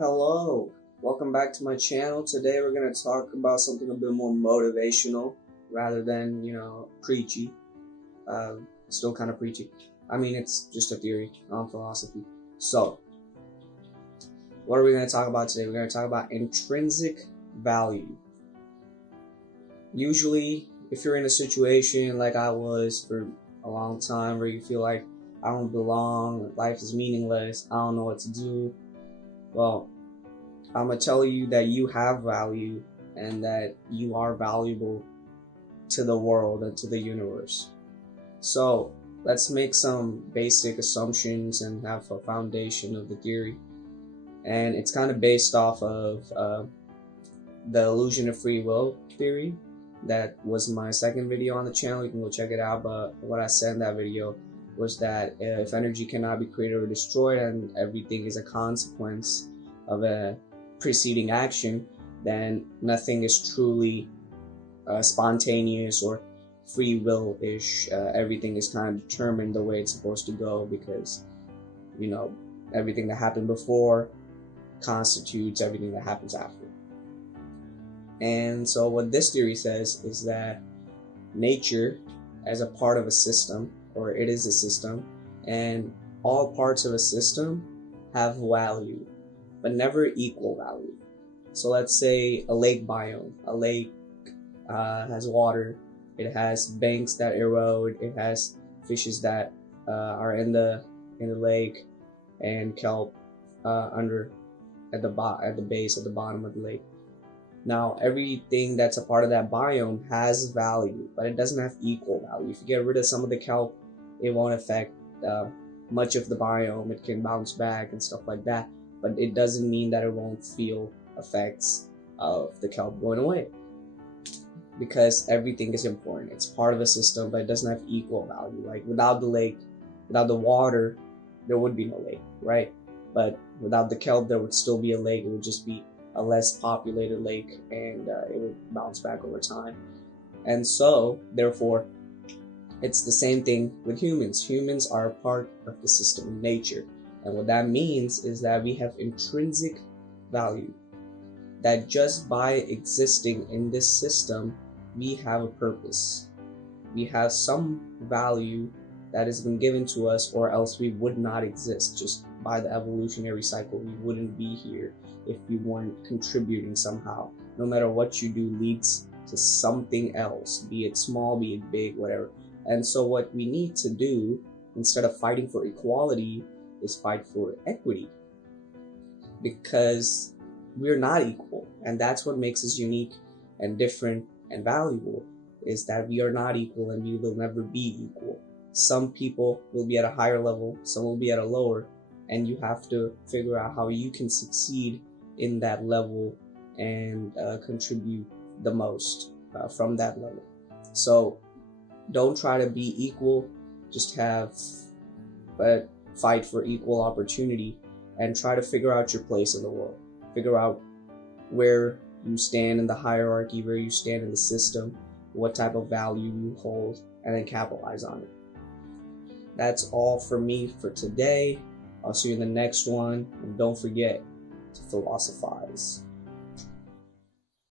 Hello, welcome back to my channel. Today we're going to talk about something a bit more motivational rather than, preachy. Still kind of preachy. I mean, it's just a theory on philosophy. So, what are we going to talk about today? We're going to talk about intrinsic value. Usually, if you're in a situation like I was for a long time where you feel like I don't belong, life is meaningless, I don't know what to do, well, I'm going to tell you that you have value and that you are valuable to the world and to the universe. So let's make some basic assumptions and have a foundation of the theory. And it's kind of based off of the illusion of free will theory. That was my second video on the channel. You can go check it out. But what I said in that video was that if energy cannot be created or destroyed and everything is a consequence of a preceding action, then nothing is truly spontaneous or free will-ish. Everything is kind of determined the way it's supposed to go because, everything that happened before constitutes everything that happens after. And so what this theory says is that nature, as a part of a system, or it is a system, and all parts of a system have value, but never equal value. So let's say a lake biome. A lake has water, it has banks that erode, it has fishes that are in the lake, and kelp at the base, at the bottom of the lake. Now, everything that's a part of that biome has value, but it doesn't have equal value. If you get rid of some of the kelp, it won't affect much of the biome. It can bounce back and stuff like that, but it doesn't mean that it won't feel effects of the kelp going away, because everything is important. It's part of a system, but it doesn't have equal value. Like without the lake, without the water, there would be no lake, right? But without the kelp, there would still be a lake. It would just be a less populated lake, and it would bounce back over time. And so, therefore, it's the same thing with humans. Humans are a part of the system of nature. And what that means is that we have intrinsic value. That just by existing in this system, we have a purpose. We have some value that has been given to us, or else we would not exist. Just by the evolutionary cycle, we wouldn't be here if we weren't contributing somehow. No matter what you do leads to something else, be it small, be it big, whatever. And so what we need to do, instead of fighting for equality, is fight for equity. Because we're not equal, and that's what makes us unique and different and valuable, is that we are not equal and we will never be equal. Some people will be at a higher level, some will be at a lower, and you have to figure out how you can succeed in that level and contribute the most from that level. So don't try to be equal, just fight for equal opportunity and try to figure out your place in the world. Figure out where you stand in the hierarchy, where you stand in the system, what type of value you hold, and then capitalize on it. That's all for me for today. I'll see you in the next one, and don't forget to philosophize.